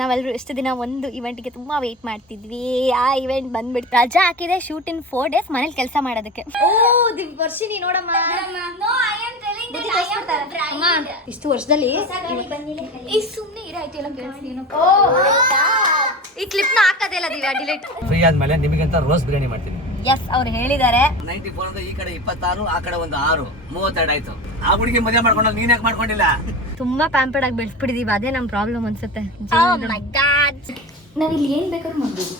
ನಾವೆಲ್ಲರೂ ಎಷ್ಟು ದಿನ ಒಂದು ಇವೆಂಟ್ಗೆ ತುಂಬ ವೆಯ್ಟ್ ಮಾಡ್ತಿದ್ವಿ. ಆ ಇವೆಂಟ್ ಬಂದ್ಬಿಟ್ಟು ರಜಾ ಹಾಕಿದೆ ಶೂಟ್ ಇನ್ 4 days ಮನೇಲಿ ಕೆಲಸ ಮಾಡೋದಕ್ಕೆ. ವರ್ಷಿನಿ ನೋಡಮ್ಮ, ಇಷ್ಟು ವರ್ಷದಲ್ಲಿ ಸುಮ್ಮನೆ ಇರಾಯ್ತು ಎಲ್ಲ ಕೇಳಿಸ್ತೀನಿ. ಈ ಕ್ಲಿಪ್ ನ ಹಾಕೋದೇ ಇಲ್ಲ ದಿವ್ಯಾ, ಡಿಲೀಟ್. ಫ್ರೀ ಆದ್ಮೇಲೆ ನಿಮಗೆ ಅಂತ ರೋಸ್ ಬಿರಿಯಾನಿ ಮಾಡ್ತೀನಿ. ಎಸ್, ಅವ್ರು ಹೇಳಿದ್ದಾರೆ 94 ಅಂದ್ರೆ ಈ ಕಡೆ 26, ಆ ಕಡೆ ಒಂದು 6, 32 ಆಯ್ತು. ಆ ಹುಡುಗಿ ಮದುವೆ ಮಾಡ್ಕೊಂಡ, ನೀನ್ ಯಾಕೆ ಮಾಡ್ಕೊಂಡಿಲ್ಲ? ತುಂಬಾ ಪ್ಯಾಂಪರ್ಡ್ ಆಗಿ ಬೆಳೆಸ್ಬಿಟ್ಟಿದೀವಿ, ಅದೇ ನಮ್ ಪ್ರಾಬ್ಲಮ್ ಅನ್ಸುತ್ತೆ. ನಾವ್ ಇಲ್ಲಿ ಏನ್ ಬೇಕಾದ್ರೂ ಮಾಡ್ಬೋದು.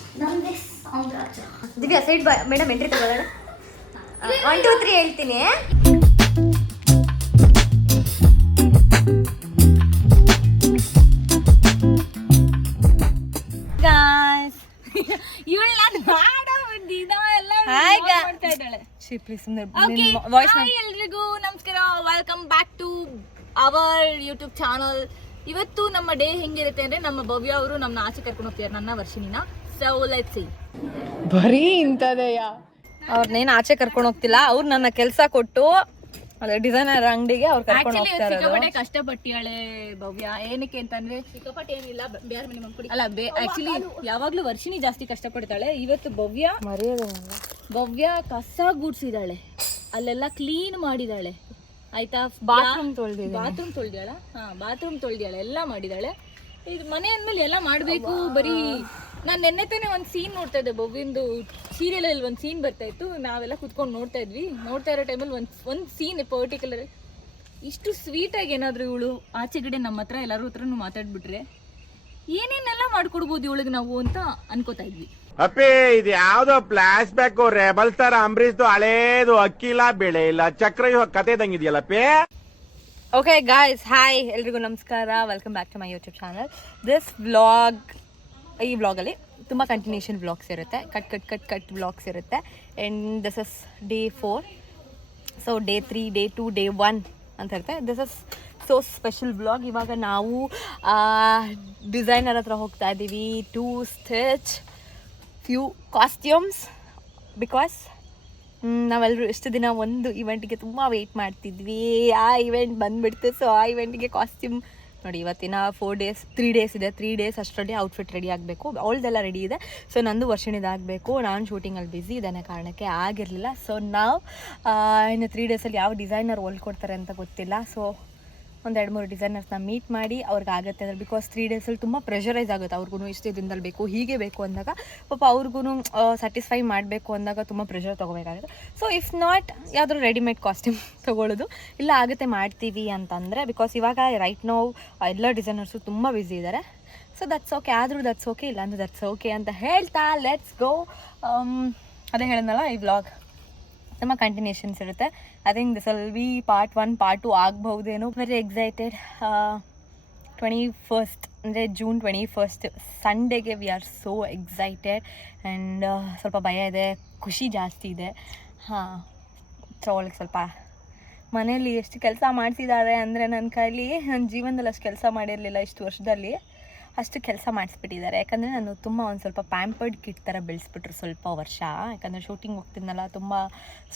ದಿವ್ಯಾ ಸೈಡ್ ಮೇಡಮ್ ಎಂಟ್ರಿ ತಗೋಣ. 1 2 3 ಹೇಳ್ತೀನಿ. ಎಲ್ರಿಗೂ ನಮಸ್ಕಾರ, welcome back to our YouTube channel. ಇವತ್ತು ನಮ್ಮ ಡೇ ಹೆಂಗಿರುತ್ತೆ ಅಂದ್ರೆ, ನಮ್ಮ ಭವ್ಯ ಅವರು ನಮ್ಮನ್ನ ಆಚೆ ಕರ್ಕೊಂಡು ಹೋಗ್ತಾರೆ, ನನ್ನ ವರ್ಷಿನಿನ. So let's see. ಬರೀ ಇಂಥದೆಯಾ? ಅವ್ರನ್ನೇನು ಆಚೆ ಕರ್ಕೊಂಡು ಹೋಗ್ತಿಲ್ಲ, ಅವ್ರು ನನ್ನ ಕೆಲಸ ಕೊಟ್ಟು ಅದೇ ಡಿಸೈನರ್ ಅಂಗಡಿಗೆ ಅವ್ರು ಕರ್ಕೊಂಡು ಹೋಗ್ತಾರೆ. ಸಿಕ್ಕಾಪಟ್ಟೆ ಕಷ್ಟಪಟ್ಟಿಯಾಳೆ ಭವ್ಯ. ಏನಕ್ಕೆ ಅಂತಂದ್ರೆ ಸಿಕ್ಕಾಪಟ್ಟೆ ಏನಿಲ್ಲ, ಬೇರೆ ಮಿನಿಮಮ್ ಕುಡಿ ಅಲ್ಲ. ಆಕ್ಚುಲಿ ಯಾವಾಗ್ಲೂ ವರ್ಷಿನಿ ಜಾಸ್ತಿ ಕಷ್ಟಪಡ್ತಾಳೆ. ಇವತ್ತು ಭವ್ಯ ಕಸ ಗುಡ್ಸಿದಾಳೆ, ಅಲ್ಲೆಲ್ಲ ಕ್ಲೀನ್ ಮಾಡಿದಾಳೆ, ಆಯ್ತಾ. ಬಾತ್ರೂಮ್ ತೊಳ್ದಿಯಾಳೆ, ಎಲ್ಲ ಮಾಡಿದಾಳೆ. ಇದು ಮನೆ ಅಂದ್ಮೇಲೆ ಎಲ್ಲ ಮಾಡ್ಬೇಕು. ಬರೀ ನಾನು ನೆನ್ನೆ ತಾನೆ ಒಂದು ಸೀನ್ ನೋಡ್ತಾ ಇದ್ದೆ, ಭವ್ಯಂದು ಸೀರಿಯಲ್ ಅಲ್ಲಿ ಒಂದು ಸೀನ್ ಬರ್ತಾ ಇತ್ತು. ನಾವೆಲ್ಲ ಕುತ್ಕೊಂಡು ನೋಡ್ತಾ ಇರೋ ಟೈಮಲ್ಲಿ ಒಂದು ಸೀನ್ ಪರ್ಟಿಕ್ಯುಲರ್ ಇಷ್ಟು ಸ್ವೀಟ್ ಆಗಿ ಏನಾದ್ರು ಇವಳು ಆಚೆಗಡೆ ನಮ್ಮ ಹತ್ರ ಎಲ್ಲರೂ ಹತ್ರನು ಮಾತಾಡ್ಬಿಟ್ರೆ ಏನೇನೆಲ್ಲ ಮಾಡ್ಕೊಡ್ಬೋದು ಇವಳಿಗೆ ನಾವು ಅಂತ ಅನ್ಕೋತಾ ಇದ್ವಿ. ಅಪ್ಪೇ, ಇದು ಯಾವ್ದೋ ಫ್ಲಾಶ್ ಬ್ಯಾಕ್ ರೆಬಲ್ ಸ್ಟಾರ್ ಅಂಬರೀಶ್ದು ಹಳೇದು ಅಕ್ಕಿಲ್ಲ ಬೆಳೆ ಇಲ್ಲ ಚಕ್ರವ್ಯೂಹ ಕತೆ ಇದಂಗಿದೆಯಲ್ಲಪ್ಪೇ. ಓಕೆ ಗಾಯ್ಸ್, ಹಾಯ್, ಎಲ್ರಿಗೂ ನಮಸ್ಕಾರ, welcome back to my YouTube channel. This vlog, ಈ ವ್ಲಾಗಲ್ಲಿ ತುಂಬ ಕಂಟಿನ್ಯೂಷನ್ ವ್ಲಾಗ್ಸ್ ಇರುತ್ತೆ, ಕಟ್ ವ್ಲಾಗ್ಸ್ ಇರುತ್ತೆ. And this is day 4. So day 3, day 2, day 1 ಅಂತ ಇರುತ್ತೆ. This is so special vlog. ಇವಾಗ ನಾವು ಡಿಸೈನರ್ ಹತ್ರ ಹೋಗ್ತಾ ಇದ್ದೀವಿ to stitch few costumes. Because ನಾವೆಲ್ಲರೂ ಎಷ್ಟು ದಿನ ಒಂದು ಇವೆಂಟ್ಗೆ ತುಂಬ ವೆಯ್ಟ್ ಮಾಡ್ತಿದ್ವಿ. ಆ ಇವೆಂಟ್ ಬಂದುಬಿಡ್ತು. ಸೊ ಆ ಇವೆಂಟ್ಗೆ ಕಾಸ್ಟ್ಯೂಮ್ ನೋಡಿ, ಇವತ್ತಿನ 4 days 3 days ಇದೆ. 3 days ಅಷ್ಟರಲ್ಲಿ ಔಟ್ಫಿಟ್ ರೆಡಿ ಆಗಬೇಕು. ಅವಳದೆಲ್ಲ ರೆಡಿ ಇದೆ. ಸೊ ನಂದು ವರ್ಷಿಣಿದಾಗಬೇಕು. ನಾನು ಶೂಟಿಂಗಲ್ಲಿ ಬ್ಯುಸಿ ಇದ್ದಾನೆ ಕಾರಣಕ್ಕೆ ಆಗಿರಲಿಲ್ಲ. ಸೊ ನಾವು ಇನ್ನು 3 daysಲ್ಲಿ ಯಾವ ಡಿಸೈನರ್ ಹೊಲ್ಕೊಡ್ತಾರೆ ಅಂತ ಗೊತ್ತಿಲ್ಲ. ಸೊ 1-2-3 ಡಿಸೈನರ್ಸ್ನ ಮೀಟ್ ಮಾಡಿ ಅವ್ರಿಗೆ ಆಗುತ್ತೆ ಅಂದರೆ, ಬಿಕಾಸ್ 3 daysಲ್ಲಿ ತುಂಬ ಪ್ರೆಷರೈಸ್ ಆಗುತ್ತೆ. ಅವ್ರಿಗೂ ಇಷ್ಟೇ ದಿನದಲ್ಲಿ ಬೇಕು, ಹೀಗೆ ಬೇಕು ಅಂದಾಗ ಪಾಪ ಅವ್ರಿಗೂ ಸ್ಯಾಟಿಸ್ಫೈ ಮಾಡಬೇಕು ಅಂದಾಗ ತುಂಬ ಪ್ರೆಷರ್ ತೊಗೋಬೇಕಾಗುತ್ತೆ. ಸೊ ಇಫ್ ನಾಟ್ ಯಾವುದಾದ್ರು ರೆಡಿಮೇಡ್ ಕಾಸ್ಟ್ಯೂಮ್ ತೊಗೊಳ್ಳೋದು, ಇಲ್ಲ ಆಗುತ್ತೆ ಮಾಡ್ತೀವಿ ಅಂತಂದರೆ. ಬಿಕಾಸ್ ಇವಾಗ ರೈಟ್ ನಾವು ಎಲ್ಲ ಡಿಸೈನರ್ಸು ತುಂಬ ಬ್ಯುಸಿ ಇದ್ದಾರೆ. ಸೊ ದಟ್ಸ್ ಓಕೆ, ಆದರೂ ದಟ್ಸ್ ಓಕೆ, ಇಲ್ಲಾಂದ್ರೆ ದಟ್ಸ್ ಓಕೆ ಅಂತ ಹೇಳ್ತಾ ಲೆಟ್ಸ್ ಗೋ. ಅದೇ ಹೇಳಿದ್ನಲ್ಲ, ಈ ವ್ಲಾಗ್ ತುಂಬ ಕಂಟಿನ್ಯೂಷನ್ಸ್ ಇರುತ್ತೆ. I think this will be part 1, part 2 ಆಗ್ಬಹುದೇನೋ. Very excited. 21st ಅಂದರೆ June 21st ಸಂಡೇಗೆ we are so excited. And ಸ್ವಲ್ಪ ಭಯ ಇದೆ, ಖುಷಿ ಜಾಸ್ತಿ ಇದೆ. ಸೊ ಅವಳಿಗೆ ಸ್ವಲ್ಪ ಮನೇಲಿ ಎಷ್ಟು ಕೆಲಸ ಮಾಡಿಸಿದ್ದಾರೆ ಅಂದರೆ, ನನ್ನ ಕೈಲಿ ನನ್ನ ಜೀವನದಲ್ಲಿ ಅಷ್ಟು ಕೆಲಸ ಮಾಡಿರಲಿಲ್ಲ. ಇಷ್ಟು ವರ್ಷದಲ್ಲಿ ಅಷ್ಟು ಕೆಲಸ ಮಾಡಿಸ್ಬಿಟ್ಟಿದ್ದಾರೆ. ಯಾಕಂದರೆ ನಾನು ತುಂಬ ಒಂದು ಸ್ವಲ್ಪ ಪ್ಯಾಂಪರ್ಡ್ ಕಿಟ್ ಥರ ಬೆಳೆಸ್ಬಿಟ್ರು ಸ್ವಲ್ಪ ವರ್ಷ. ಯಾಕಂದರೆ ಶೂಟಿಂಗ್ ಹೋಗ್ತಿದ್ನಲ್ಲ, ತುಂಬ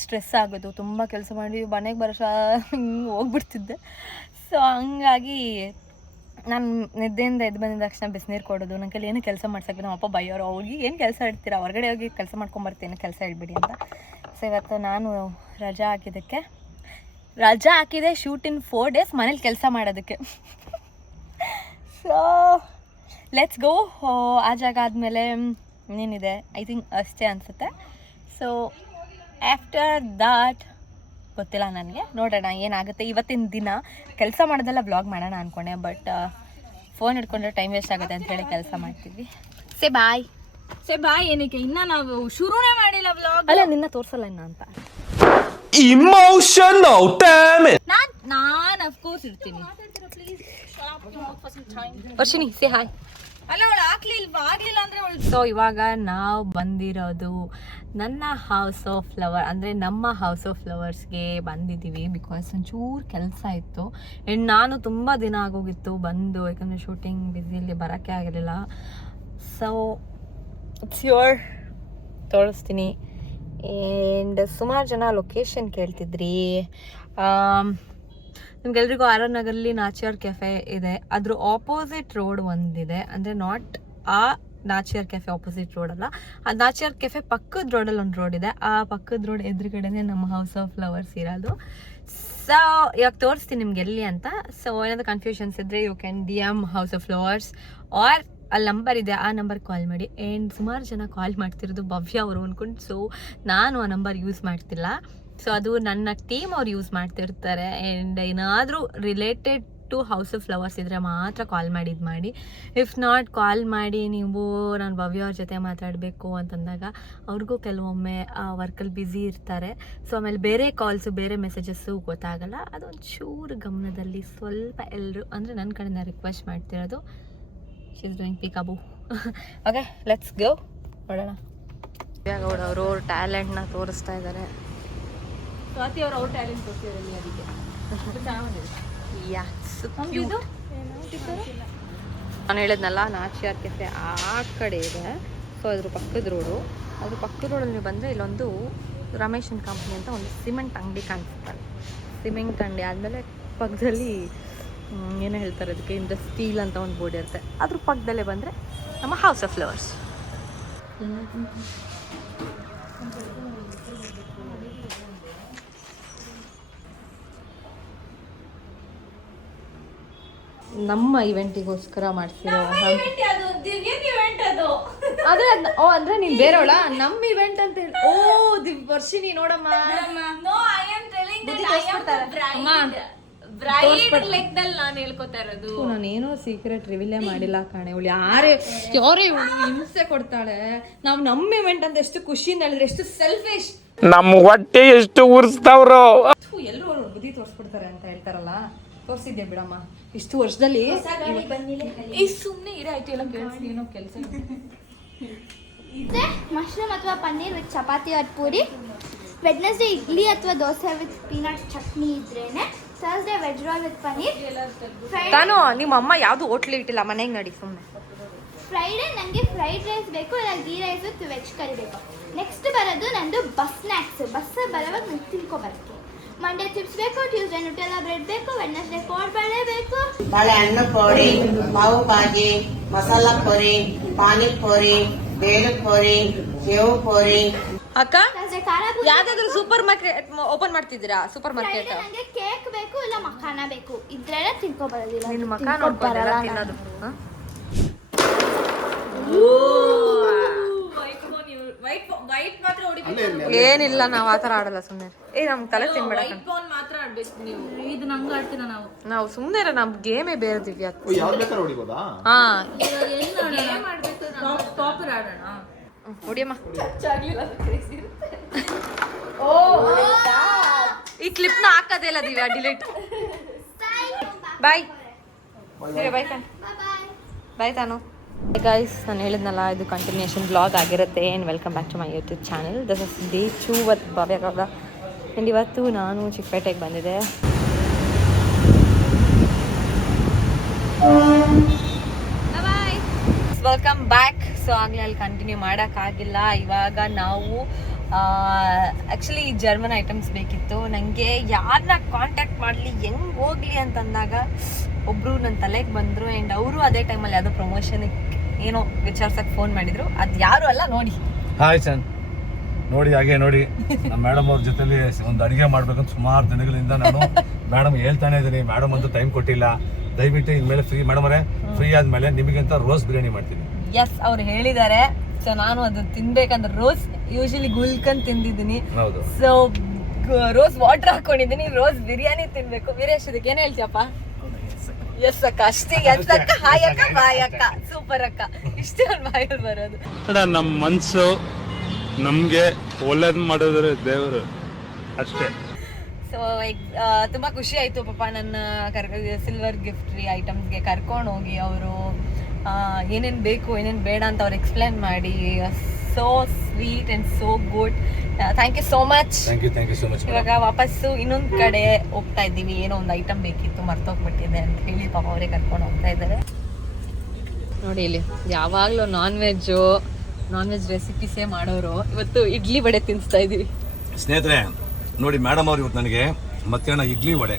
ಸ್ಟ್ರೆಸ್ ಆಗೋದು, ತುಂಬ ಕೆಲಸ ಮಾಡಿ ಮನೆಗೆ ಬರೋ ಹೋಗ್ಬಿಡ್ತಿದ್ದೆ. ಸೊ ಹಂಗಾಗಿ ನಾನು ನಿದ್ದೆಯಿಂದ ಎದ್ದು ಬಂದಿದ ತಕ್ಷಣ ಬಿಸಿನೀರು ಕೊಡೋದು, ನನ್ನ ಕೈಲಿ ಏನು ಕೆಲಸ ಮಾಡ್ಸೋಕ್ಕೆ ನಮ್ಮ ಅಪ್ಪ ಬೈಯೋರು. ಅವ್ರಿಗೆ ಏನು ಕೆಲಸ ಇಡ್ತೀರಾ, ಹೊರಗಡೆ ಹೋಗಿ ಕೆಲಸ ಮಾಡ್ಕೊಂಬರ್ತೀನಿ, ಕೆಲಸ ಇಡ್ಬಿಡಿ ಅಂತ. ಸೊ ಇವತ್ತು ನಾನು ರಜಾ ಹಾಕಿದೆ ಶೂಟ್ ಇನ್ 4 days ಮನೇಲಿ ಕೆಲಸ ಮಾಡೋದಕ್ಕೆ. So let's go. ಆ ಜಾಗ ಆದಮೇಲೆ ಇನ್ನೇನಿದೆ, ಐ ಥಿಂಕ್ ಅಷ್ಟೇ ಅನಿಸುತ್ತೆ. ಸೊ ಆಫ್ಟರ್ ದಾಟ್ ಗೊತ್ತಿಲ್ಲ ನನಗೆ, ನೋಡೋಣ ಏನಾಗುತ್ತೆ. ಇವತ್ತಿನ ದಿನ ಕೆಲಸ ಮಾಡೋದೆಲ್ಲ ವ್ಲಾಗ್ ಮಾಡೋಣ ಅಂದ್ಕೊಂಡೆ, ಬಟ್ ಫೋನ್ ಹಿಡ್ಕೊಂಡ್ರೆ ಟೈಮ್ ವೇಸ್ಟ್ ಆಗುತ್ತೆ ಅಂತ ಹೇಳಿ ಕೆಲಸ ಮಾಡ್ತಿದ್ವಿ. ಸೇ ಬಾಯ್ ಏನಕ್ಕೆ, ಇನ್ನು ನಾವು ಶುರುನೇ ಮಾಡಿಲ್ಲ ವ್ಲಾಗ್. ಅಲ್ಲ, ನಿನ್ನ ತೋರಿಸಲ್ಲ ಇನ್ನ ಅಂತ. Emotional dam it. ನಾನು ಆಫ್ ಕೋರ್ಸ್ ಇರ್ತೀನಿ. ವರ್ಷಿನಿ ಸೇ ಹಾಯ್. ಅಲ್ಲ, ಅವಳು ಆಗ್ಲಿಲ್ಲ ಅಂದ್ರೆ ಅವಳು. ಸೊ ಇವಾಗ ನಾವು ಬಂದಿರೋದು ನನ್ನ ಹೌಸ್ ಆಫ್ ಫ್ಲವರ್, ಅಂದರೆ ನಮ್ಮ ಹೌಸ್ ಆಫ್ ಫ್ಲವರ್ಸ್ಗೆ ಬಂದಿದ್ದೀವಿ. ಬಿಕಾಸ್ ಒಂಚೂರು ಕೆಲಸ ಇತ್ತು. ಆ್ಯಂಡ್ ನಾನು ತುಂಬ ದಿನ ಆಗೋಗಿತ್ತು ಬಂದು, ಯಾಕಂದರೆ ಶೂಟಿಂಗ್ ಬ್ಯುಸಿಯಲ್ಲಿ ಬರೋಕ್ಕೆ ಆಗಿರಲಿಲ್ಲ. ಸೊ ಇಟ್ಸ್ ಯೋರ್ ತೋರಿಸ್ತೀನಿ. ಆ್ಯಂಡ್ ಸುಮಾರು ಜನ ಲೊಕೇಶನ್ ಕೇಳ್ತಿದ್ರಿ. ನಿಮ್ಗೆಲ್ರಿಗೂ ಆರ್ ಆರ್ ನಗರಲ್ಲಿ ನಾಚಿಯಾರ್ ಕೆಫೆ ಇದೆ, ಅದ್ರ ಆಪೋಸಿಟ್ ರೋಡ್ ಒಂದಿದೆ, ಅಂದರೆ ನಾಟ್ ಆ ನಾಚಿಯಾರ್ ಕೆಫೆ ಆಪೋಸಿಟ್ ರೋಡ್ ಅಲ್ಲ, ಆ ನಾಚಿಯಾರ್ ಕೆಫೆ ಪಕ್ಕದ ರೋಡಲ್ಲಿ ಒಂದು ರೋಡ್ ಇದೆ, ಆ ಪಕ್ಕದ ರೋಡ್ ಎದುರುಗಡೆನೆ ನಮ್ಮ ಹೌಸ್ ಆಫ್ ಫ್ಲವರ್ಸ್ ಇರೋದು. ಸೊ ಇವಾಗ ತೋರಿಸ್ತೀನಿ ನಿಮ್ಗೆ ಎಲ್ಲಿ ಅಂತ. ಸೊ ಏನಾದ್ರು ಕನ್ಫ್ಯೂಷನ್ಸ್ ಇದ್ದರೆ you can DM house of flowers or ಅಲ್ಲಿ ನಂಬರ್ ಇದೆ, ಆ ನಂಬರ್ ಕಾಲ್ ಮಾಡಿ. ಆ್ಯಂಡ್ ಸುಮಾರು ಜನ ಕಾಲ್ ಮಾಡ್ತಿರೋದು ಭವ್ಯ ಅವರು ಅಂದ್ಕೊಂಡು, ಸೊ ನಾನು ಆ ನಂಬರ್ ಯೂಸ್ ಮಾಡ್ತಿಲ್ಲ. ಸೊ ಅದು ನನ್ನ ಟೀಮ್ ಅವ್ರು ಯೂಸ್ ಮಾಡ್ತಿರ್ತಾರೆ. ಆ್ಯಂಡ್ ಏನಾದರೂ related to house of flowers ಇದ್ದರೆ ಮಾತ್ರ ಕಾಲ್ ಮಾಡಿ. ಇಫ್ ನಾಟ್ ಕಾಲ್ ಮಾಡಿ ನೀವು ನಾನು ಭವ್ಯ ಅವ್ರ ಜೊತೆ ಮಾತಾಡಬೇಕು ಅಂತಂದಾಗ ಅವ್ರಿಗೂ ಕೆಲವೊಮ್ಮೆ ವರ್ಕಲ್ಲಿ ಬ್ಯುಸಿ ಇರ್ತಾರೆ. ಸೊ ಆಮೇಲೆ ಬೇರೆ ಕಾಲ್ಸು ಬೇರೆ ಮೆಸೇಜಸ್ಸು ಗೊತ್ತಾಗಲ್ಲ. ಅದೊಂದು ಚೂರು ಗಮನದಲ್ಲಿ ಸ್ವಲ್ಪ ಎಲ್ಲರೂ ಅಂದರೆ ನನ್ನ ಕಡೆಯಿಂದ ರಿಕ್ವೆಸ್ಟ್ ಮಾಡ್ತಿರೋದು. She is doing peekaboo. Okay let's go, ನೋಡೋಣ. ಗೌಡ ಅವರು ಅವ್ರ ಟ್ಯಾಲೆಂಟ್ನ ತೋರಿಸ್ತಾ ಇದ್ದಾರೆ. ಸ್ವಾತಿ ಅವ್ರ ಟ್ಯಾಲೆಂಟ್ ತೋರಿಸಿರಲಿ ಅದಕ್ಕೆ ನಾನು ಹೇಳಿದ್ನಲ್ಲ ನಾಚಿಯಾರ್ ಕೆಫೆ ಆ ಕಡೆ ಇದೆ. ಸೊ ಅದ್ರ ಪಕ್ಕದ ರೋಡು, ಅದ್ರ ಪಕ್ಕದ ರೋಡಲ್ಲಿ ನೀವು ಬಂದರೆ ಇಲ್ಲೊಂದು ರಮೇಶ್ ಅಂಡ್ ಕಂಪ್ನಿ ಅಂತ ಒಂದು ಸಿಮೆಂಟ್ ಅಂಗಡಿ ಕಾಣಿಸ್ತಾರೆ. ಸಿಮೆಂಟ್ ಅಂಗಡಿ ಆದಮೇಲೆ ಪಕ್ಕದಲ್ಲಿ ಏನೋ ಹೇಳ್ತಾರೆ ಅದಕ್ಕೆ ಇಂಡಸ್ಟ್ರೀಲ್ ಅಂತ ಒಂದು ಬೋರ್ಡ್ ಇರುತ್ತೆ. ಅದ್ರ ಪಕ್ಕದಲ್ಲೇ ಬಂದರೆ ನಮ್ಮ ಹೌಸ್ ಆಫ್ ಫ್ಲವರ್ಸ್. ನಮ್ಮ ಇವೆಂಟಿಗೋಸ್ಕರ ಮಾಡ್ಸಿರೋ ಅದೇ ಅಂದ್ರೆ ನೀನ್ ಬೇರೆವಳ ನಮ್ಮ ಇವೆಂಟ್ ಅಂತ ಹೇಳಿ. ಓ ವರ್ಷಿನಿ ನೋಡಮ್ಮ, ನಾನು ಹೇಳ್ಕೊತಾ ಇರೋದು. ನಾನೇನೋ ಸೀಕ್ರೆಟ್ ರಿವಿಲೇ ಮಾಡಿಲ್ಲ ಕಾಣೆ. ಅವಳು ಯಾರೇ ಹಿಂಸೆ ಕೊಡ್ತಾಳೆ. ನಾವು ನಮ್ಮ ಇವೆಂಟ್ ಅಂತ ಎಷ್ಟು ಖುಷಿಯಿಂದ ಹೇಳಿದ್ರೆ ಎಷ್ಟು ಸೆಲ್ಫಿಶ್. ನಮ್ಮ ಹೊಟ್ಟೆ ಎಷ್ಟು ಉರ್ಸ್ತಾವ್ರು. ಎಲ್ಲರೂ ಅವ್ರು ಬುದ್ಧಿ ತೋರಿಸ್ಬಿಡ್ತಾರೆ ಅಂತ ಹೇಳ್ತಾರಲ್ಲ, ತೋರಿಸಿದ್ದೆ ಬಿಡಮ್ಮ ಇಷ್ಟು ವರ್ಷದಲ್ಲಿ. ಈ ಸುಮ್ಮನೆ ಇರಾಯ್ತು ಎಲ್ಲ ಕೇಳಿಸ್ತೀವಿ, ಏನೋ ಕೆಲಸ. ಮಶ್ರೂಮ್ ಅಥವಾ paneer with chapati or puri. Wednesday idli ಅಥವಾ ದೋಸೆ ವಿತ್ ಪೀನಟ್ ಚಟ್ನಿ ಇದ್ರೇನೆ. Thursday veg roll with paneer. ತಾನು ನಿಮ್ಮ ಅಮ್ಮ ಯಾವುದು ಹೋಟ್ಲ್ ಇಟ್ಟಿಲ್ಲ, ಮನೆಗೆ ನಡಿ ಸುಮ್ಮನೆ. ಫ್ರೈಡೇ ನನಗೆ ಫ್ರೈಡ್ ರೈಸ್ ಬೇಕು, ಇಲ್ಲ ಗೀ ರೈಸ್ ವಿತ್ ವೆಜ್ ಕರಿ ಬೇಕು. ನೆಕ್ಸ್ಟ್ ಬರೋದು ನಂದು ಬಸ್ ಸ್ನ್ಯಾಕ್ಸ್. ಬಸ್ ಬರೋವಾಗ ನಂಗೆ ತಿನ್ಕೊಬರ್ತೀನಿ. ಮಂಡೇ ಚಿಪ್ಸ್ ಬೇಕು, ಟ್ಯೂಸ್ಡೇ ನ್ಯೂಟೆಲ್ಲಾ ಬ್ರೆಡ್ ಬೇಕು, ವೆಡ್ನೆಸ್ಡೇ ಕೋಡ್ಬಳೆ ಬೇಕು, ಬಾಳೆಹಣ್ಣು ಪೋರಿ, ಪಾವು ಭಾಜಿ, ಮಸಾಲಾ ಪೋರಿ, ಪಾನಿಪುರಿ, ಬೇಲು ಪೋರಿ, ಸೇವು ಪೋರಿ. ಅಕ್ಕ ಥರ್ಸ್ಡೇ ಖಾರ ಪೂರಿ. ಯಾವ್ದಾದ್ರು ಸೂಪರ್ ಮಾರ್ಕೆಟ್ ಓಪನ್ ಮಾಡ್ತಿದ್ದೀರಾ? ಸೂಪರ್ ಮಾರ್ಕೆಟ್ ಫ್ರೈಡೇ ನನಗೆ ಕೇಕ್ ಬೇಕು, ಇಲ್ಲ ಮಖಾನ ಬೇಕು. ಇದ್ರೆಲ್ಲ ತಿನ್ಕೊಬರೋದಿಲ್ಲ. ನಿನ್ನ ಮಕ್ಕ ನೋಡ್ಕೊಂಡಲ್ಲ ತಿನ್ನೋದು. ಏನಿಲ್ಲ, ನಾವು ಆತರ ಆಡಲ್ಲ ಸುಮ್ಮನೆ. ನಮ್ಗೆ ತಲೆ ತಿನ್ಬೇಡ, ಮಾತ್ರ ಆಡ್ಬೇಕು ನೀವು. ಇದು ನಂಗೆ ಆಡ್ತೀನ ನಾವು. ನಾವು ಸುಮ್ಮನೆ ನಮ್ ಗೇಮೇ ಬೇರೆ ದಿವ್ಯಾ. ಹಾ ಪಾಪರ್ ಆಡೋಣ. ಹೊಡಿಯಮ್ಮ. ಈ ಕ್ಲಿಪ್ನ ಹಾಕೋದೇ ಇಲ್ಲ ದಿವ್ಯಾ, ಡಿಲೀಟ್. ಬಾಯ್ ಬಾಯ್ ಬಾಯ್ ತಾನು. ಗೈಸ್, ನಾನು ಹೇಳಿದ್ನಲ್ಲ ಇದು ಕಂಟಿನ್ಯೂಷನ್ ಬ್ಲಾಗ್ ಆಗಿರುತ್ತೆ. And welcome back to my YouTube channel. This is day 2 with Bhavya Gowda. And ಇವತ್ತು ನಾನು ಚಿಕ್ಕಪೇಟೆಗೆ ಬಂದಿದ್ದೆ. Welcome back. ಸೊ ಆಗಲೇ ಅಲ್ಲಿ ಕಂಟಿನ್ಯೂ ಮಾಡೋಕ್ಕಾಗಿಲ್ಲ. ಇವಾಗ ನಾವು ಆ್ಯಕ್ಚುಲಿ ಜರ್ಮನ್ ಐಟಮ್ಸ್ ಬೇಕಿತ್ತು ನನಗೆ. ಯಾರನ್ನ ಕಾಂಟ್ಯಾಕ್ಟ್ ಮಾಡಲಿ, ಹೆಂಗೆ ಹೋಗಲಿ ಅಂತಂದಾಗ ಒಬ್ಬರು ನನ್ನ ತಲೆಗೆ ಬಂದರು. ಆ್ಯಂಡ್ ಅವರು ಅದೇ ಟೈಮಲ್ಲಿ ಯಾವುದೋ ಪ್ರಮೋಷನಿಗೆ ಏನೋ ವಿಚಾರ್ಸಕ್ಕೆ ಫೋನ್ ಮಾಡಿದರು. ಅದು ಯಾರು ಅಲ್ಲ ನೋಡಿ. ಹಾಯ್ ಸನ್, ನೋಡಿ ಹಾಗೆ ನೋಡಿ ನಮ್ಮ ಮೇಡಮ್ ಅವ್ರ ಜೊತೆಲಿ ಒಂದು ಅಡುಗೆ ಮಾಡ್ಬೇಕಂತ ಸುಮಾರು ದಿನಗಳಿಂದ ನಾನು ಮೇಡಮ್ ಹೇಳ್ತಾನೆ ಇದ್ದೀನಿ. ಮೇಡಮ್ ಅಂತೂ ಟೈಮ್ ಕೊಟ್ಟಿಲ್ಲ. ದಯವಿಟ್ಟು ಇನ್ಮೇಲೆ ಫ್ರೀ ಮೇಡಮ್ ಅವರೇ, ಫ್ರೀ ಆದಮೇಲೆ ನಿಮಗಿಂತ ರೋಸ್ ಬಿರಿಯಾನಿ ಮಾಡ್ತೀನಿ. ಎಸ್, ಅವ್ರು ಹೇಳಿದ್ದಾರೆ. ಸೊ ನಾನು ಅದು ತಿನ್ಬೇಕಂದ್ರೆ ರೋಸ್ ಯೂಶಲಿ ಗುಲ್ಕನ್ ತಿಂದಿದ್ದೀನಿ. ಹೌದು. ಸೊ ರೋಸ್ ವಾಟರ್ ಹಾಕೊಂಡಿದ್ದೀನಿ. ರೋಸ್ ಬಿರಿಯಾನಿ ತಿನ್ಬೇಕು. ವೀರೇಶ್ ಇದಕ್ಕೆ ಏನು ಹೇಳ್ತೀಯಪ್ಪ? ಎಸ್ ಅಕ್ಕ, ಅಷ್ಟೇ. ಎಸ್ ಅಕ್ಕ, ಹಾಯ್ ಅಕ್ಕ, ಬಾಯ್ ಅಕ್ಕ, ಸೂಪರ್ ಅಕ್ಕ, ಇಷ್ಟೇ ಒಂದು ಬಾಯಲ್ಲಿ ಬರೋದು. ನಮ್ಮ ಮನಸ್ಸು ನಮಗೆ ಒಳ್ಳೇದು ಮಾಡಿದ್ರೆ ದೇವರು ಅಷ್ಟೇ. ಸೊ ತುಂಬ ಖುಷಿ ಆಯಿತು ಪಾಪ. ನನ್ನ ಸಿಲ್ವರ್ ಗಿಫ್ಟ್ರಿ ಐಟಮ್ಸ್ಗೆ ಕರ್ಕೊಂಡು ಹೋಗಿ ಅವರು ಏನೇನು ಬೇಕು ಏನೇನು ಬೇಡ ಅಂತ ಅವ್ರು ಎಕ್ಸ್ಪ್ಲೇನ್ ಮಾಡಿ, so sweet and so good. Thank you so much. Thank you so much. ಇವಾಗ ವಾಪಸ್ಸು ಇನ್ನೊಂದು ಕಡೆ ಹೋಗ್ತಾ ಇದ್ದೀವಿ. ಏನೋ ಒಂದು ಐಟಮ್ ಬೇಕಿತ್ತು, ಮರ್ತೋಗ್ಬಿಟ್ಟಿದೆ ಅಂತ ಹೇಳಿ ಪಾಪ ಅವರೇ ಕರ್ಕೊಂಡು ಹೋಗ್ತಾ ಇದ್ದಾರೆ. ನೋಡಿ ಇಲ್ಲಿ ಯಾವಾಗಲೂ ನಾನ್ ವೆಜ್ ರೆಸಿಪೀಸೇ ಮಾಡೋರು. ಇವತ್ತು ಇಡ್ಲಿ ವಡೆ ತಿನ್ನಿಸ್ತಾ ಇದ್ದೀವಿ. ಸ್ನೇಹಿತರೆ ನೋಡಿ, ಮೇಡಮ್ ಅವ್ರು ಇವತ್ತು ನನಗೆ ಮಧ್ಯಾಹ್ನ ಇಡ್ಲಿ ವಡೆ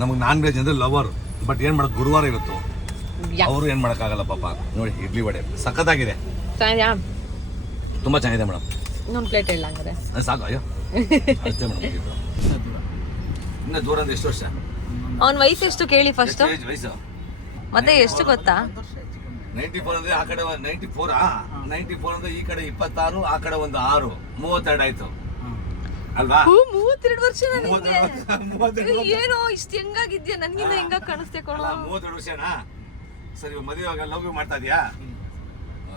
ನಮಗೆ ನಾನ್ ವೆಜ್ ಅಂದ್ರೆ ಲವರ್. ಬಟ್ ಏನ್ ಮಾಡೋದು, ಗುರುವಾರ ಇವತ್ತು ಅವರು ಏನ್ ಮಾಡಕ್ಕಾಗಲ್ಲ ಪಾಪ. ನೋಡಿ ಇಡ್ಲಿ ವಡೆ ಸಖತ್ತಾಗಿದೆ, ತುಂಬಾ ಚೆನ್ನಾಗಿದೆ ಮೇಡಮ್. ಇನ್ನೊಂದು ಪ್ಲೇಟ್ ಇಲ್ಲ ಹಂಗಾರೆ ಸಾಕು. ಅಯ್ಯೋ ಅಷ್ಟೇ ಮೇಡಮ್. ಇನ್ನ ದೂರ ಅಂದ್ರೆ ಎಷ್ಟು ವರ್ಷ? ಅವ್ನ ವಯಸ್ಸು ಎಷ್ಟು ಕೇಳಿ ಫಸ್ಟ್, ವಯಸ್ಸು ಮತ್ತೆ ಎಷ್ಟು ಗೊತ್ತಾ? 94 ಅಂದ್ರೆ ಆ ಕಡೆ 94 ಅಂದ್ರೆ ಈ ಕಡೆ 26, ಆ ಕಡೆ ಒಂದು 6, 32 ಆಯ್ತು ಅಲ್ವಾ? 32 ವರ್ಷ ನನಗೆ. 32 ಏನೋ ಇಷ್ಟು ಹೆಂಗಾಗಿದ್ಯಾ, ನನ್ಗಿಂತ ಹೆಂಗ ಕಾಣಿಸ್ತೆ ಕೊಡೋ. 32 ವರ್ಷನಾ? ಸರಿ, ಮದುವೆ ಲವ್ ಯು ಮಾಡ್ತಾ ಇದೀಯಾ?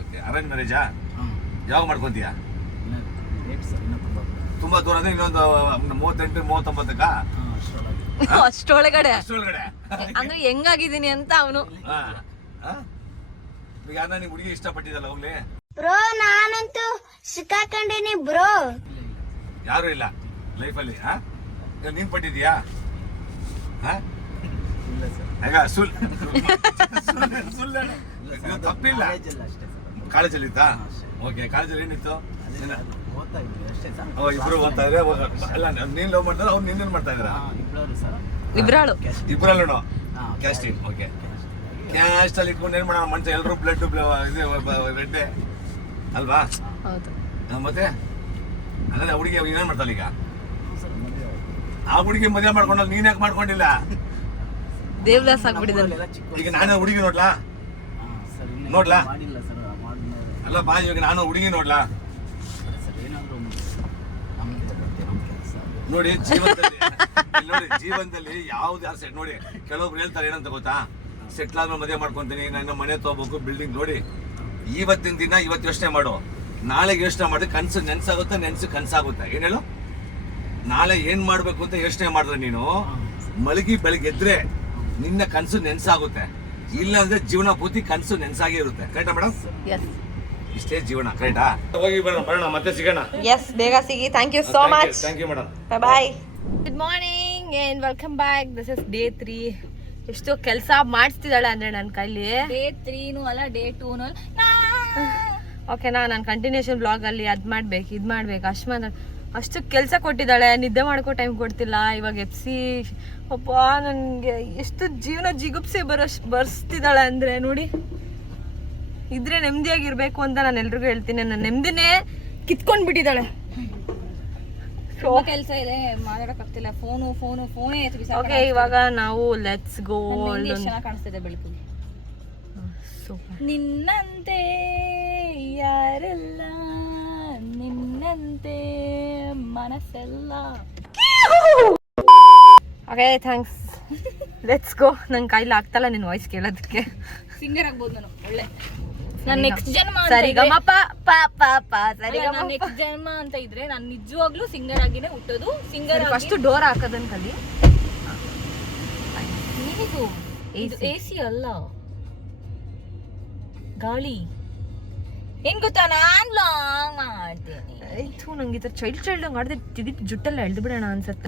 ಓಕೆ, ಅರೇಂಜ್ ಮ್ಯಾರೇಜಾ? ಯಾವಾಗ ಮಾಡ್ಕೊಂತೀಯಾ? ತುಂಬಾ ದೂರ ಅಂದ್ರೆ ಇನ್ನೊಂದು 38, 39ಕ್ಕ ಅಷ್ಟೊಳಗಡೆ ಅಷ್ಟೊಳಗಡೆ ಅಂದ್ರೆ ಹೆಂಗಾಗಿದ್ದೀನಿ ಅಂತ ಅವನು. ಈಗ ನಿಂಗೆ ಹುಡುಗಿ ಇಷ್ಟಪಟ್ಟಿದ್ದಲ್ಲ ಹೋಗ್ಲಿ? ಬ್ರೋ ನಾನಂತೂ ಸಿಕ್ಕಾಕೊಂಡೇನಿ ಬ್ರೋ. ಯಾರು ಇಲ್ಲ ಲೈಫಲ್ಲಿ. ನೀನ್ ಪಟ್ಟಿದ್ಯಾ? ತಪ್ಪಿಲ್ಲ. ಕಾಲೇಜಲ್ಲಿ ಇತ್ತಾ? ಓಕೆ, ಕಾಲೇಜಲ್ಲಿ ಏನಿತ್ತು? ಇಬ್ರು ಓದ್ತಾ ಇದ್ರೆ ಅಲ್ಲ, ನೀನ್ ಲವ್ ಮಾಡ್ತಾರೆ, ಅವ್ರು ನಿನ್ನ ಮಾಡ್ತಾ ಇದ್ರ? ಇಬ್ರಲ್ಲೂ ಕ್ಯಾಸ್ಟಿಂಗ್. ಓಕೆ, ಕ್ಯಾಸ್ಟ್ ಅಲ್ಲಿ ಇಟ್ಕೊಂಡು ಏನ್ ಮಾಡೋಣ, ಮನುಷ್ಯ ಎಲ್ರು ಬ್ಲಡ್ ರೆಡ್ಡೆ ಅಲ್ವಾ? ಮತ್ತೆ ಅಂದ್ರೆ ಆ ಹುಡುಗಿ ಏನ್ ಮಾಡ್ತಾಳ ಈಗ? ಆ ಹುಡುಗಿ ಮದುವೆ ಮಾಡ್ಕೊಂಡಲ್ಲಿ ನೀನ್ ಯಾಕೆ ಮಾಡ್ಕೊಂಡಿಲ್ಲ? ದೇವದಾಸ್ ಆಗ್ಬಿಟ್ಟಿದ್ದಾರೆ. ಈಗ ನಾನು ಹುಡುಗಿ ನೋಡ್ಲಾ? ಅಲ್ಲ ಬಾ, ಇವಾಗ ನಾನು ಹುಡುಗಿ ನೋಡ್ಲಾ? ನೋಡಿ ಜೀವನದಲ್ಲಿ ಯಾವ್ದು ಯಾರು ಸೆಟ್ ನೋಡಿ, ಕೆಲವೊಬ್ರು ಹೇಳ್ತಾರೆ ಏನಂತ ಗೊತ್ತಾ, ಸೆಟ್ಲ್ ಆದ್ಮೇಲೆ ಮದುವೆ ಮಾಡ್ಕೊಂತೀನಿ, ನನ್ನ ಮನೆ ತಗೋಬೇಕು, ಬಿಲ್ಡಿಂಗ್. ನೋಡಿ, ಇವತ್ತಿನ ದಿನ ಇವತ್ತು ಯೋಚನೆ ಮಾಡು, ನಾಳೆಗೆ ಯೋಚನೆ ಮಾಡಿ ಕನ್ಸು ನೆನ್ಸಾಗುತ್ತೆ, ನೆನ್ಸು ಕನ್ಸಾಗುತ್ತೆ. ಏನ್ ಹೇಳು? ನಾಳೆ ಏನ್ ಮಾಡ್ಬೇಕು ಅಂತ ಯೋಚನೆ ಮಾಡಿದ್ರೆ ನೀನು ಮಲಗಿ ಬೆಳಗ್ಗೆ ಎದ್ರೆ ನಿನ್ನ ಕನ್ಸು ನೆನ್ಸಾಗುತ್ತೆ. ಇಲ್ಲ ಅಂದ್ರೆ ಜೀವನ ಪೂರ್ತಿ ಕನ್ಸು ನೆನ್ಸಾಗೇ ಇರುತ್ತೆ. ಕರೆಕ್ಟಾ ಮೇಡಮ್? ಇಷ್ಟೇ ಜೀವನ. ಕರೆಕ್ಟಾ? ಹೋಗಿ ಬರೋಣ, ಮತ್ತೆ ಸಿಗೋಣ. ಎಸ್, ಬೇಗ ಸಿಗಿ. Thank you so much. Thank you madam. Bye bye. Good morning and welcome back. This is day 3. ಎಷ್ಟು ಕೆಲಸ ಮಾಡಿಸ್ತಿದ್ದಾಳೆ ಅಂದ್ರೆ ನನ್ನ ಕೈಲಿ. ಡೇ 3 ಅಲ್ಲ, ಡೇ 2 ಅಲ್ಲ. ಓಕೆನಾ, ನಾನು ಕಂಟಿನ್ಯೂಷನ್ ಬ್ಲಾಗಲ್ಲಿ ಅದು ಮಾಡ್ಬೇಕು, ಇದು ಮಾಡ್ಬೇಕು, ಅಷ್ಟು ಕೆಲಸ ಕೊಟ್ಟಿದ್ದಾಳೆ. ನಿದ್ದೆ ಮಾಡ್ಕೋ ಟೈಮ್ ಕೊಡ್ತಿಲ್ಲ. ಇವಾಗ ಎಪ್ಸಿ ಅಪ್ಪ ನನಗೆ ಎಷ್ಟು ಜೀವನ ಜಿಗುಪ್ಸೆ ಬರ್ಸ್ತಿದ್ದಾಳೆ ಅಂದರೆ ನೋಡಿ. ಇದ್ರೆ ನೆಮ್ಮದಿಯಾಗಿರ್ಬೇಕು ಅಂತ ನಾನು ಎಲ್ರಿಗೂ ಹೇಳ್ತೀನಿ. ನನ್ನ ನೆಮ್ಮದಿನೇ ಕಿತ್ಕೊಂಡ್ಬಿಟ್ಟಿದ್ದಾಳೆ. ಕೆಲಸ ಇದೆ, ಮಾತಾಡಕ್ಕಾಗ್ತಿಲ್ಲ. ಫೋನೇ ಓಕೆ, ಇವಾಗ ನಾವು ಲೆಟ್ಸ್ ಗೋ. ಚೆನ್ನಾಗಿ ಕಾಣಿಸ್ತಿದೆ ಬೆಳಕು. ನಿನ್ನಂತೆ ಯಾರೆಲ್ಲ, ನಿನ್ನಂತೆ ಮನಸ್ಸೆಲ್ಲ. Okay, thanks. Let's go. ನನ್ನ ಕೈಲಿ ಆಗ್ತಲ್ಲ ನಿನ್ನ ವಾಯ್ಸ್ ಕೇಳೋದಕ್ಕೆ. ಸಿಂಗರ್ ಆಗ್ಬೋದು ನಾನು. ಒಳ್ಳೆ ನಾನು ನೆಕ್ಸ್ಟ್ ಜನ್ಮ ಸರಿಗಮಪ ನೆಕ್ಸ್ಟ್ ಜನ್ಮ ಅಂತ ಇದ್ರೆ ನಾನು ನಿಜವಾಗ್ಲೂ ಸಿಂಗರ್ ಆಗಿನೇ ಹುಟ್ಟೋದು. ಸಿಂಗರ್ ಫಸ್ಟ್ ಡೋರ್ ಹಾಕೋದನ್ ಕಲಿ. ಇದು AC ಅಲ್ಲ, ಗಾಳಿ. ಏನ್ ಗೊತ್ತಾ, ನಾನ್ ಲಾಂಗ್ ಮಾಡ್ತೀನಿ. ಆಯ್ತು, ನಂಗೆ ಈ ಥರ ಚೈಲ್ಡ್ ಮಾಡಿದ್ರೆ ಜುಟ್ಟೆಲ್ಲ ಎಳ್ದು ಬಿಡೋಣ ಅನ್ಸುತ್ತೆ.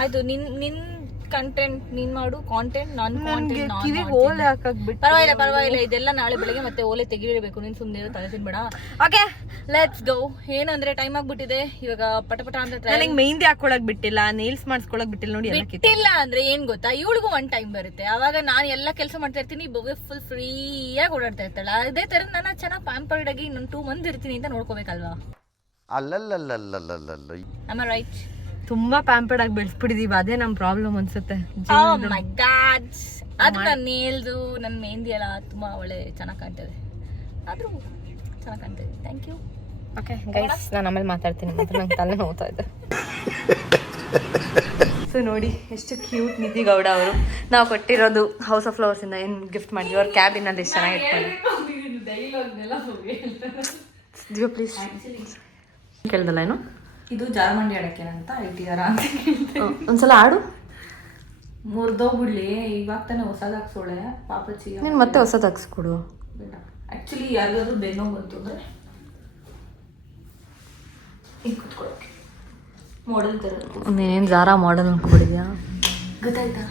ಆಯ್ತು, ನಿನ್ ಕಂಟೆಂಟ್ ನೀನ್ ಮಾಡು, ಕಾಂಟೆಂಟ್ ನಾನ್ ಕಾಂಟೆಂಟ್ ಕಿವಿ ಓಲೆ ಹಾಕಕ್ಬಿಟ್ಟು. ಪರವಾಗಿಲ್ಲ. ಇದೆಲ್ಲ ನಾಳೆ ಬೆಳಗ್ಗೆ ಮತ್ತೆ ಓಲೆ ತೆಗಿಬೇಕು. ನೀನ್ ಸುಮ್ಮನೆ ತಲೆ ತಿನ್ಬೇಡ. ಓಕೆ, ಲೆಟ್ಸ್ ಗೋ. ಏನಂದ್ರೆ ಟೈಮ್ ಆಗ್ಬಿಟ್ಟಿದೆ ಇವಾಗ. ಪಟ ಅಂತ ನನಗೆ ಮೆಹಂದಿ ಹಾಕೊಳಕ್ ಬಿಟ್ಟಿಲ್ಲ, ನೇಲ್ಸ್ ಮಾಡಿಸ್ಕೊಳಕ್ ಬಿಟ್ಟಿಲ್ಲ. ನೋಡಿ, ಬಿಟ್ಟಿಲ್ಲ ಅಂದ್ರೆ ಏನ್ ಗೊತ್ತಾ, ಇವಳಿಗೂ ಒಂದ್ ಟೈಮ್ ಬರುತ್ತೆ. ಅವಾಗ ನಾನು ಎಲ್ಲ ಕೆಲಸ ಮಾಡ್ತಾ ಇರ್ತೀನಿ, ಬೊವ್ವೆ ಫುಲ್ ಫ್ರೀಯಾಗಿ ಓಡಾಡ್ತಾ ಇರ್ತಾಳೆ. ಅದೇ ತರ ನಾನು ಚೆನ್ನಾಗಿ ಪ್ಯಾಂಪರ್ಡ್ ಆಗಿ ನಾನು 2 ಮಂತ್ ಇರ್ತೀನಿ ಅಂತ ನೋಡ್ಕೋಬೇಕಲ್ವಾ? Am I right? ತುಂಬಾ ಪ್ಯಾಂಪರ್ಡ್ ಆಗಿ ಬೆಳೆಸ್ಬಿಟ್ಟಿದೀವಿ, ಅದೇ ನಮ್ ಪ್ರಾಬ್ಲಮ್ ಅನ್ಸುತ್ತೆ. My god. ಆದ್ರೂ ನನ್ನ ನೇಲ್ದು, ನನ್ನ ಮೆಹಂದಿ ಎಲ್ಲ ತುಂಬಾ ಒಳ್ಳೆ ಚೆನ್ನಾಗಿ ಕಾಣ್ತದೆ. ಆದ್ರೂ ಚೆನ್ನಾಗಿ ಕಾಣ್ತದೆ. Thank you. ಓಕೆ ಗೈಸ್, ನಾನು ಆಮೇಲೆ ಮಾತಾಡ್ತೀನಿ. ಮಾತ್ರ ನಂಗೆ ತಲೆ ನೋವ್ತಾ ಇದೆ. ಸೊ ನೋಡಿ ಎಷ್ಟು ಕ್ಯೂಟ್ ನಿಧಿ ಗೌಡ ಅವರು. ನಾವು ಕೊಟ್ಟಿರೋದು ಹೌಸ್ ಆಫ್ ಫ್ಲವರ್ಸ್ ಇಂದ ಏನು ಗಿಫ್ಟ್ ಮಾಡಿದ್ವಿ. ಅವ್ರ ಕ್ಯಾಬಿನಲ್ಲಿ ಎಷ್ಟು ಚೆನ್ನಾಗಿ ಇಟ್ಕೊಂಡು. ಪ್ಲೀಸ್ ಕೇಳ್ದಲ್ಲ ಏನು? ಇದು ಜಾರ್ಮಂಡಿ ಅಡಕೆ ಅಂತ ಇಟ್ಟಿದಾರ ಅಂತ ಕೇಳ್ತೇನೆ. ಒಂದ್ಸಲ ಆಡು. ಮುರ್ದೋಗ್ಬಿಡ್ಲಿ, ಇವಾಗ ತಾನೆ ಹೊಸದು ಹಾಕ್ಸೋಳೆ ಪಾಪಚ್ಚಿ. ನೀನು ಮತ್ತೆ ಹೊಸದು ಹಾಕ್ಸ್ಕೊಡು. ಆಕ್ಚುಲಿ ಯಾರಿಗಾದ್ರೂ ಬೆನ್ನೋ ಬಂತು ಅಂದ್ರೆ ಹಿಂಗೆ ಕುತ್ಕೊಳ್ಳೋಕೆ ಮಾಡೆಲ್ ತರ. ನೀನೇನು ಜಾರಾ ಮಾಡೆಲ್ ಅನ್ಕೊಬಿಡಿದ್ಯಾ? ಗೊತ್ತಾಯ್ತಾ?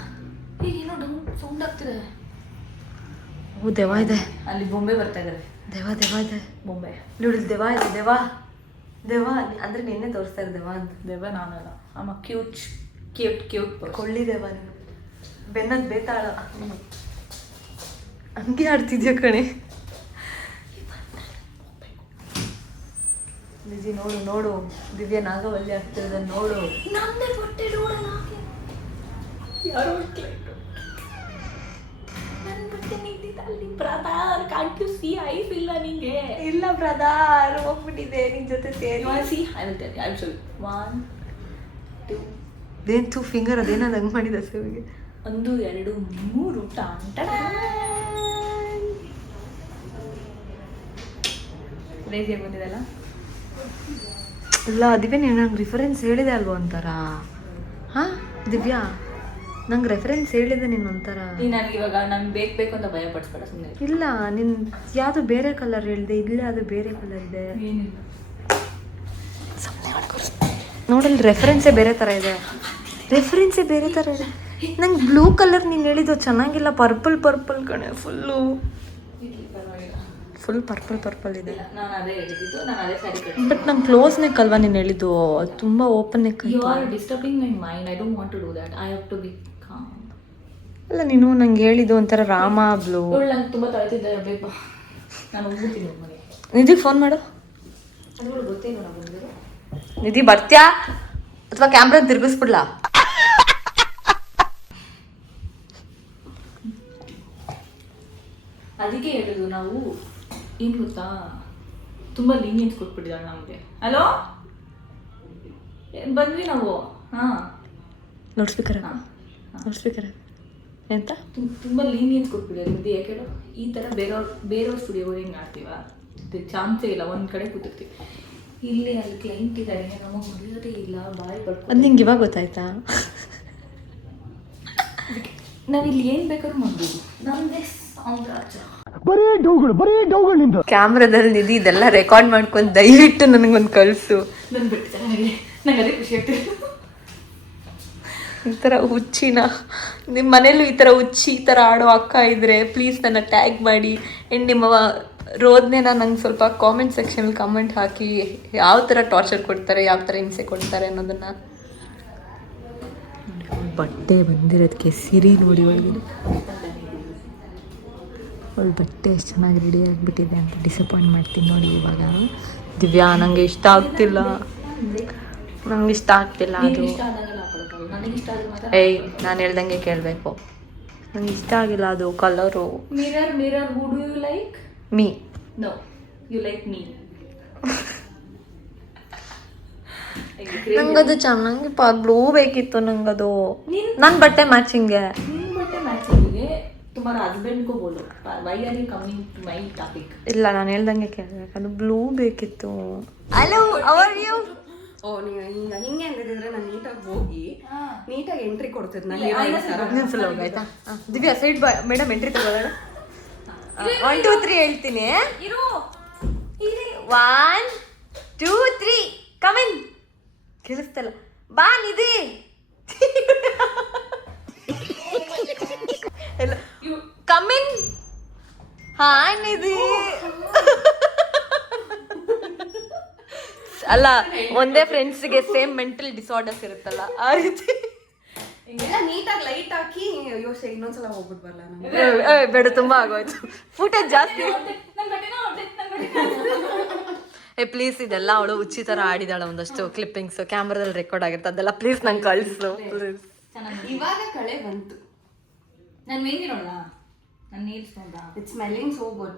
ಈಗ ಏನೋ ಸೌಂಡ್ ಆಗ್ತಿದೆ. ಓ ದೆವ್ವ ಇದೆ ಅಲ್ಲಿ. ಬೊಂಬೆ ಬರ್ತಾ ಇದ್ದಾರೆ. ದೆವ್ವ ಇದೆ ಬೊಂಬೆ. ನೋಡಿ, ದೆವ್ವ ಇದೆ. ದೆವ್ವ ಅಂದ್ರೆ ನಿನ್ನೆ ತೋರಿಸ್ತಾ ಇರೋ ದೆವ್ವ ಅಂತ. ದೆವ್ವ ನಾನಲ್ಲ. ಆಮ ಕ್ಯೂಟ್ ಕ್ಯೂಟ್ ಕೊಳ್ಳಿದೇವ ನೀನು ಬೆನ್ನದ್ ಬೇತಾಳ ಹಂಗೆ ಆಡ್ತಿದ್ಯಾ ಕಣೆ. ನಿಜಿ ನೋಡು ದಿವ್ಯ ನಾಗವಲ್ಲಿ ಆಗ್ತಿರೋದ ನೋಡು. ಯಾರೋ ನನ್ನ ಬಟ್ಟೆ ನಿಂತಿದ್ದ ಅಲ್ಲಿ brother can't you see eyes ಇಲ್ಲ ನಿಂಗೆ? ಇಲ್ಲ ಬ್ರದರ್ ಹೋಗ್ಬಿಟ್ಟಿದೆ ನಿನ್ ಜೊತೆ ಸೇರಿ. See I will tell you I will show you 1 2 then 2 finger ಅದೇನಾದ ಹಂಗೆ ಮಾಡಿದ ಸೇವಿಗೆ 1 2 3 ಟಾಂಟಡ ಲೇಜಿಯಾಗಿ ಬಂದಿದೆಲ್ಲ. ಇಲ್ಲ ದಿವ್ಯ ನೀನು ನಂಗೆ ರಿಫರೆನ್ಸ್ ಹೇಳಿದೆ ಅಲ್ವಾ ಒಂಥರ. ಹಾಂ ದಿವ್ಯಾ ನಂಗೆ ರೆಫರೆನ್ಸ್ ಹೇಳಿದೆ ನೀನು ಒಂಥರ. ನೀನು ನನಗೆ ಇವಾಗ ನಾನು ಬೇಕು ಅಂತ ಭಯ ಪಡಿಸ್ಬೇಡ ಸುಮ್ಮನೆ. ಇಲ್ಲ ನಿನ್ ಯಾವುದು ಬೇರೆ ಕಲರ್ ಹೇಳಿದೆ, ಇಲ್ಲೇ ಅದು ಬೇರೆ ಕಲರ್ ಇದೆ. ಏನಿಲ್ಲ ನೋಡಲ್ಲಿ ರೆಫರೆನ್ಸೇ ಬೇರೆ ಥರ ಇದೆ. ರೆಫರೆನ್ಸೇ ಬೇರೆ ಥರ ಇದೆ. ನಂಗೆ ಬ್ಲೂ ಕಲರ್ ನೀನು ಹೇಳಿದ್ದು ಚೆನ್ನಾಗಿಲ್ಲ. ಪರ್ಪಲ್ ಕಣೆ ಫುಲ್ಲು. ಫುಲ್ ಪರ್ಪಲ್ ಇದೆ. ನಾನು ಅದೇ ಹೇಳಿದ್ದು, ನಾನು ಅದೇ ಸ್ಯಾರಿ ಕಟ್ಟಿ. ಬಟ್ ನಂಗೆ ಕ್ಲೋಸ್ ನೆಕ್ ಅಲ್ವಾ ನೀನು ಹೇಳಿದ್ದು, ತುಂಬ open neck. You are disturbing my mind. I don't want to do that. I have to be calm. ಅಲ್ಲ ನೀನು ನಂಗೆ ಹೇಳಿದ್ದು ಒಂಥರ ರಾಮ ಬ್ಲೂ. ನಂಗೆ ತುಂಬ ತಳ್ತಿದ್ದೆ ಬೇಕು. ನಾನು ಹೋಗ್ಬಿಡ್ತೀನಿ ಮನೆ. ನಿಧಿಗೆ ಫೋನ್ ಮಾಡು. ಅದ್ರೊಳಗೆ ಗೊತ್ತೇ ಇಲ್ಲ ನಾವು ಬಂದಿರೋ. ನಿಧಿ ಬರ್ತ್ಯಾ ಅಥವಾ ಕ್ಯಾಮ್ರಾ ತಿರ್ಗಿಸ್ಬಿಡ್ಲಾ? ಅದಕ್ಕೆ ಹೇಳೋದು ನಾವು ಏನು ಗೊತ್ತಾ, ತುಂಬ ಲೀನಿಯನ್ಸ್ ಕೊಟ್ಬಿಟ್ಟಿದ್ದಾಳೆ ನಮಗೆ. ಹಲೋ ಬಂದ್ವಿ ನಾವು. ಹಾಂ ಲೌಡ್ ಸ್ಪೀಕರ್ ಎಂತ ತುಂಬ ಲೀನಿಯನ್ಸ್ ಕೊಟ್ಬಿಟ್ಟಿದ್ದಾರೆ. ಇದು ಯಾಕೆ ಹೇಳೋ, ಈ ಥರ ಬೇರೆಯವ್ರ ಸ್ಟುಡಿಯೋಗೆ ಹೆಂಗೆ ಆಡ್ತೀವ, ಇದು ಚಾನ್ಸೇ ಇಲ್ಲ. ಒಂದು ಕಡೆ ಕೂತಿರ್ತೀವಿ. ಇಲ್ಲಿ ಅಲ್ಲಿ ಕ್ಲೈಂಟ್ ಇದ್ದಾರೆ, ನಮಗೆ ಮರ್ಯಾದೆ ಇಲ್ಲ, ಬಾಯಿ ಪಡ್ಕೊಂಡು. ಅದು ನಿಂಗೆ ಇವಾಗ ಗೊತ್ತಾಯ್ತಾ? ನಾವಿಲ್ಲಿ ಏನು ಬೇಕಾದ್ರೂ ಮಾಡ್ಬೋದು. ನಮ್ಮದೇ ಸಾಮ್ರಾಜ್ಯ. ಕ್ಯಾಮ್ರಾದಲ್ಲಿ ನಿಧಿ ಇದೆಲ್ಲ ರೆಕಾರ್ಡ್ ಮಾಡ್ಕೊಂಡು ದಯವಿಟ್ಟು ನನಗೊಂದು ಕಳಿಸು. ನನ್ನ ಬಿಡ್ತಾರೆ ನನಗೆ, ನಂಗೆ ಅದೇ ಖುಷಿ ಆಗ್ತದೆ. ಈ ಥರ ಹುಚ್ಚಿನ ನಿಮ್ಮ ಮನೇಲೂ ಈ ಥರ ಹುಚ್ಚಿ ಈ ಥರ ಆಡೋ ಅಕ್ಕ ಇದ್ದರೆ ಪ್ಲೀಸ್ ನನ್ನ ಟ್ಯಾಗ್ ಮಾಡಿ. ಆ್ಯಂಡ್ ನಿಮ್ಮ ರೋದನೆನ ನಂಗೆ ಸ್ವಲ್ಪ ಕಾಮೆಂಟ್ ಸೆಕ್ಷನಲ್ಲಿ ಕಮೆಂಟ್ ಹಾಕಿ ಯಾವ ಥರ ಟಾರ್ಚರ್ ಕೊಡ್ತಾರೆ, ಯಾವ ಥರ ಹಿಂಸೆ ಕೊಡ್ತಾರೆ ಅನ್ನೋದನ್ನು. ಬಟ್ಟೆ ಬಂದಿರೋದಕ್ಕೆ ಸಿರಿ ನೋಡಿ ಒಳಗಿದೆ. ಅವಳು ಬಟ್ಟೆ ಎಷ್ಟು ಚೆನ್ನಾಗಿ ರೆಡಿ ಆಗಿಬಿಟ್ಟಿದೆ ಅಂತ ಡಿಸಪಾಯಿಂಟ್ ಮಾಡ್ತೀನಿ ನೋಡಿ ಇವಾಗ. ದಿವ್ಯಾ ನನಗೆ ಇಷ್ಟ ಆಗ್ತಿಲ್ಲ ಅದು. ಏಯ್ ನಾನು ಹೇಳ್ದಂಗೆ ಕೇಳಬೇಕು. ನಂಗೆ ಇಷ್ಟ ಆಗಿಲ್ಲ ಅದು colour. Mirror who do you like? Me No, you like me. ನಂಗದು ಚೆನ್ನಾಗಿ ಬ್ಲೂ ಬೇಕಿತ್ತು ನಂಗದು. ನನ್ನ ಬಟ್ಟೆ ಮ್ಯಾಚಿಂಗ್ಗೆ. ನಿನ್ನ ಬಟ್ಟೆ ಮ್ಯಾಚಿಂಗಿಗೆ तुम्हारा हस्बैंड को बोलो why are you coming to my topic. ಇಲ್ಲ ನಾನು ಹೇಳ್ದಂಗೆ ಕೇಳಬೇಕು, ಅದು ಬ್ಲೂ ಬೇಕಿತ್ತು. Hello how are you? ಓ ನೀವು ಹಿಂಗೆ ಅಂದಿದ್ರೆ ನಾನು ನೀಟಾಗಿ ಹೋಗಿ ನೀಟಾಗಿ ಎಂಟ್ರಿ ಕೊಡ್ತಿದ್ದೆ. ಇನ್ನೊಂದ್ಸಲ ಹೋಗಾಯ್ತಾ? ದಿವ್ಯಾ ಸೈಡ್ ಬಾ ಮೇಡಮ್, ಎಂಟ್ರಿ ತಗೊಳ್ಳೋಣ. 1 2 3 ಹೇಳ್ತೀನಿ. 1 2 3 ಕಮ್ ಇನ್. ಕೇಳಿಸ್ತಲ್ಲ ಬಾ ನಿಧಿ. ಎಲ್ಲ ಕಮ್ ಇನ್. ಹಾ ನಿಧಿ. ಅಲ್ಲ ಒಂದೇ ಫ್ರೆಂಡ್ಸ್ಗೆ ಸೇಮ್ ಮೆಂಟಲ್ ಡಿಸಾರ್ಡರ್ಸ್ ಇರುತ್ತಲ್ಲ ಆ ರೀತಿ. ನೀಟಾಗಿ ಲೈಟ್ ಹಾಕಿ ಯೋಚನೆ ಇನ್ನೊಂದ್ಸಲ ಹೋಗ್ಬಿಟ್ಟು ಬರಲ್ಲ. ಬೇಡ ತುಂಬಾ ಆಗೋಯ್ತು, ಫುಟೇಜ್ ಜಾಸ್ತಿ. ಪ್ಲೀಸ್ ಇದೆಲ್ಲ ಅವಳು ಹುಚ್ಚಿ ಥರ ಆಡಿದಾಳ. ಒಂದಷ್ಟು ಕ್ಲಿಪ್ಪಿಂಗ್ಸ್ ಕ್ಯಾಮ್ರಾದಲ್ಲಿ ರೆಕಾರ್ಡ್ ಆಗಿರುತ್ತೆ, ಅದೆಲ್ಲ ಪ್ಲೀಸ್ ನಂಗೆ ಕಳಿಸು ಪ್ಲೀಸ್. ಇವಾಗ ಕಳೆ ಬಂತು. ನಾನು ಮೆಹಂದಿ ನೋಡಲ್ಲ, ನಾನು ನೀಲ್ಸ್ ನೋಡ. It's smelling so good.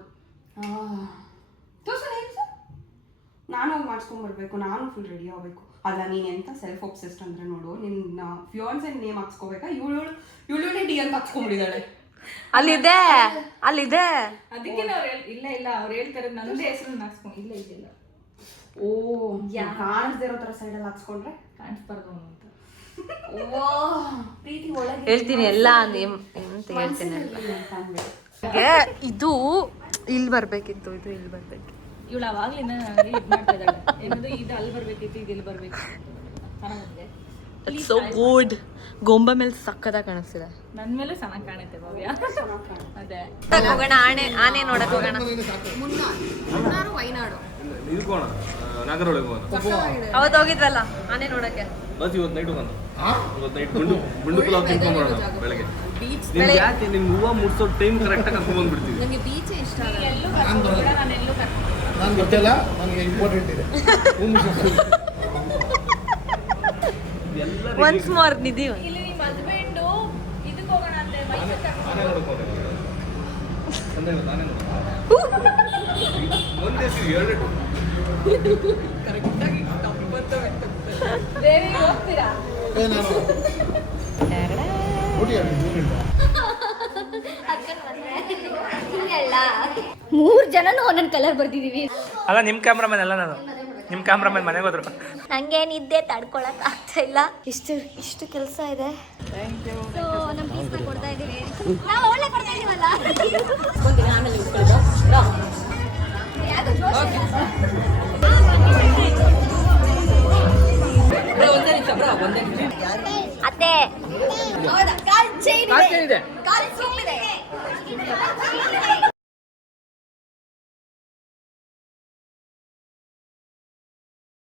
ನಾನು ಹೋಗಿ ಮಾಡಿಸ್ಕೊಂಡ್ಬರ್ಬೇಕು, ನಾನು ಫುಲ್ ರೆಡಿ ಆಗಬೇಕು. ಅಲ್ಲ ನೀನು ಎಂತ ಸೆಲ್ಫ್ ಒಬ್ಸೆಸ್ಡ್ ಅಂದ್ರೆ ನೋಡು, ನಿನ್ನ ಫಿಯಾನ್ಸ್ ನೇಮ್ ಹಾಕ್ಸ್ಕೋಬೇಕಾ? ಇವಳೇ ಡಿ ಅಂತ ಹಾಕ್ಸ್ಕೊಂಡ್ಬಿಟ್ಟಿದ್ದಾಳೆ. ಅಲ್ಲಿದೆ ಅದಕ್ಕೆ ನಾವು ಇಲ್ಲ ಅವ್ರು ಹೇಳ್ತಾರೆ ನಂದೇ ಹೆಸರು ಹಾಕ್ಸ್ಕೊಂಡು. ಇಲ್ಲ ಓ ಕಾಣಿಸ್ದೇ ಇರೋ ಥರ ಸೈಡಲ್ಲಿ ಹಾಕ್ಸ್ಕೊಂಡ್ರೆ ಕಾಣಿಸ್ಬಾರ್ದು ಅಂತ. ಓ ಪ್ರೀತಿ ಒಳಗೆ ಹೇಳ್ತೀನಿ ಎಲ್ಲ ಎಂತ ಹೇಳ್ತೀನಿ. ಇದು ಇಲ್ಲಿ ಬರ್ಬೇಕಿತ್ತು, ಇದು ಇಲ್ಲಿ ಬರ್ಬೇಕಿತ್ತು. ಇವಳು ಅವಾಗ್ಲಿಂದ ನನಗೆ ಇದು ಮಾಡ್ತಾ ಇದ್ದಾಳೆ. ಏನದು ಇದು ಅಲ್ಲಿ ಬರ್ಬೇಕಿತ್ತು, ಇದು ಇಲ್ಲಿ ಬರ್ಬೇಕಿತ್ತು. ಚೆನ್ನಾಗಿದೆ. So good. ಗೊಂಬೆ ಮೇಲೆ ಸಕ್ಕದಾಗಿ ಕಾಣಿಸ್ತಿದೆ. ನನ್ನ ಮೇಲೆ ಚೆನ್ನಾಗಿ ಕಾಣುತ್ತೆ ಭವ್ಯ. ಅದೇ ಹೋಗೋಣ, ಆನೆ ನೋಡಕ್ ಹೋಗೋಣ. ವೈನಾಡು ನಾಗರೊಳಗೆ ಅವತ್ತು ಹೋಗಿದ್ವಲ್ಲ ಆನೆ ನೋಡಕ್ಕೆ. ಬಸ್ ಇವತ್ತು ನೈಟ್ ಹೋಗೋಣ ಇವತ್ತು ನೈಟ್ ಗುಂಡು ಪಲಾವ್ ತಿನ್ಕೊಂಡ್ ಬರೋಣ ಬೆಳಗ್ಗೆ ನಿಮ್ಗೆ ಯಾಕೆ ನಿಮ್ಗೆ ಹೂವು ಮುಡ್ಸೋ ಟೈಮ್ ಕರೆಕ್ಟಾಗಿ ಕರ್ಕೊಂಡ್ ಬಂದ್ಬಿಡ್ತೀವಿ. ನನಗೆ ಬೀಚ್ ಇಷ್ಟ ಆಗಲ್ಲ. ನಾನು ಗೊತ್ತಿಲ್ಲ, ನನಗೆ ಇಂಪಾರ್ಟೆಂಟ್ ಇದೆ. ಒನ್ಸ್ ಮೋರ್ ನಿಧಿ ಇಲ್ಲಿ ನಿಮ್ಮ ಹಸ್ಬೆಂಡು ಇದಕ್ಕೆ ಹೋಗೋಣ ಅಂದ್ರೆ ಮೈಸೂರು ದೇವಿಗೆ ಹೋಗ್ತೀರಾ? ಮೂರು ಜನನು ಒಂದೊಂದು ಕಲರ್ ಬರ್ತಿದೀವಿ. ಅಲ್ಲ ನಿಮ್ಮ ಕ್ಯಾಮ್ರಾಮನ್ ಅಲ್ಲ ನಾನು, ನಿಮ್ಮ ಕ್ಯಾಮ್ರಾಮನ್ ಮನೆಗೆ ಹೋದ್ರು. ನಂಗೆ ನಿದ್ದೆ ತಡ್ಕೊಳಕ್ ಆಗ್ತಾ ಇಲ್ಲ. ಇಷ್ಟು ಕೆಲಸ ಇದೆ. ಸೊ ನಮ್ಮ ಪೀಸ್ನ ಕೊಡ್ತಾ ಇದೀವಿ. ನಾವು ಒಳ್ಳೆ ಕೊಡ್ತಾ ಇದೀವಲ್ಲ.